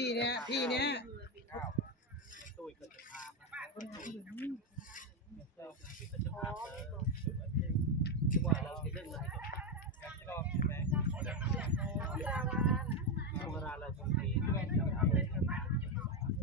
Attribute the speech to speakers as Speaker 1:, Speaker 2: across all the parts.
Speaker 1: ที่เนี้ยที่เนี้ย
Speaker 2: ตุ้ยก็จะพามาคือว่าเราเรื่องอะไรชอบใช่ไหมเวลาเราทำดีด้วยเราทำเลยเขาจะเป็นข้างหลัง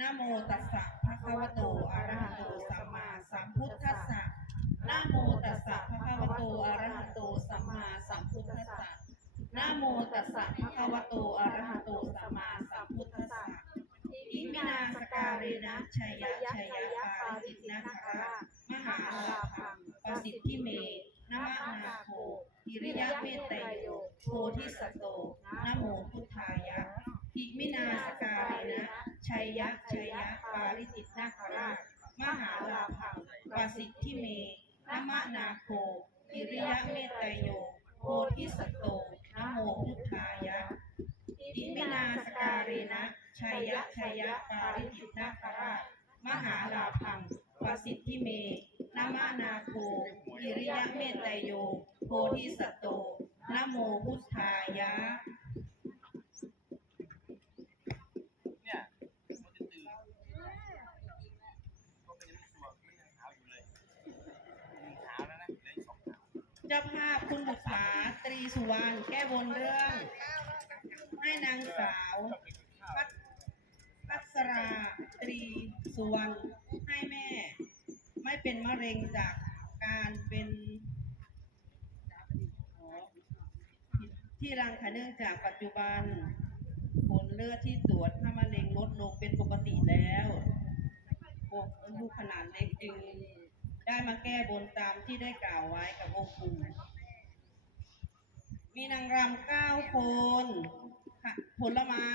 Speaker 3: นะโมตัสสะภะคะวะโตอะระหะโตสัมมาสัมพุทธัสสะนะโมตัสสะภะคะวะโตอะระหะโตสัมมาสัมพุทธัสสะนะโมตัสสะภะคะวะโตอะระหะโตสัมมาสัมพุทธัสสะอิมินาสการเรนะชัยยะชัยยะปาริจิตนาคาราชมหาอาลาภังประสิทธิเมนะมะนาโคหิริยะเมตไตโยโพธิสัตโตนะโมพุทธายะอิมินาสการเรนะ ชัยยะชัยยะปาริจิตนาคราช มหาลาภังปสิทธิเมนะมะนาโคอิริยะเมตโยโพธิสัตโตนะโมพุทธายะอิมินาสการเรนะชัยยะชัยยะปาริจิตนาคราช มหาลาภังปสิทธิเมนะมะนาโคอิริยะเมตโยโพธิสัตโตนะโมพุทธายะ
Speaker 2: เนี่ยมันจะตื่นก็เป็นสวมไม่ยังขาวอยู่เลยมีขาวแล้วนะเหลืออีกสองขาว
Speaker 3: เจ้าภาพคุณบุษาตรีสุวรรณแก้บนเรื่องให้นางสาวพัชพัสราตรีสุวรรณให้แม่ ไม่เป็นมะเร็งจากการเป็นที่รังค่ะเนื่องจากปัจจุบัน ผลเลือดที่ตรวจถ้ามะเร็งลดลงเป็นปกติแล้วพวกลูกขนาดเล็กจึง ได้มาแก้บนตามที่ได้กล่าวไว้กับองค์ปู่มีนางรำเก้าคน ผลไม้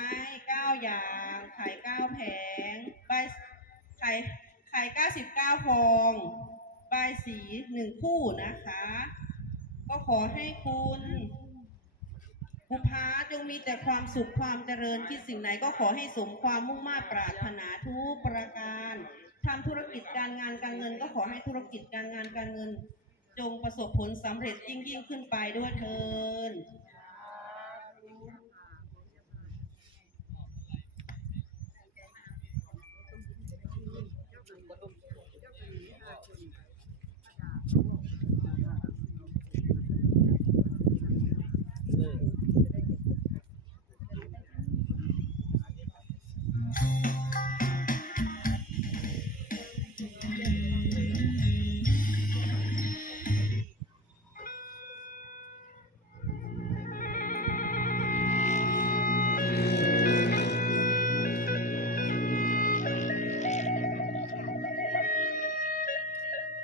Speaker 3: เก้าอย่างไข่เก้าแผงใบไข่ไข่เก้าสิบเก้าฟองใบสีหนึ่งคู่นะคะ ก็ขอให้คุณบุพาจงมีแต่ความสุขความเจริญคิดสิ่งไหนก็ขอให้สมความมุ่งมา่ปรารถนาทุกประการ ทำธุรกิจการงานการเงิน ก็ขอให้ธุรกิจการงานการเงิน จงประสบผลสำเร็จยิ่งยิ่งขึ้นไปด้วยเถิน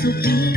Speaker 4: for you.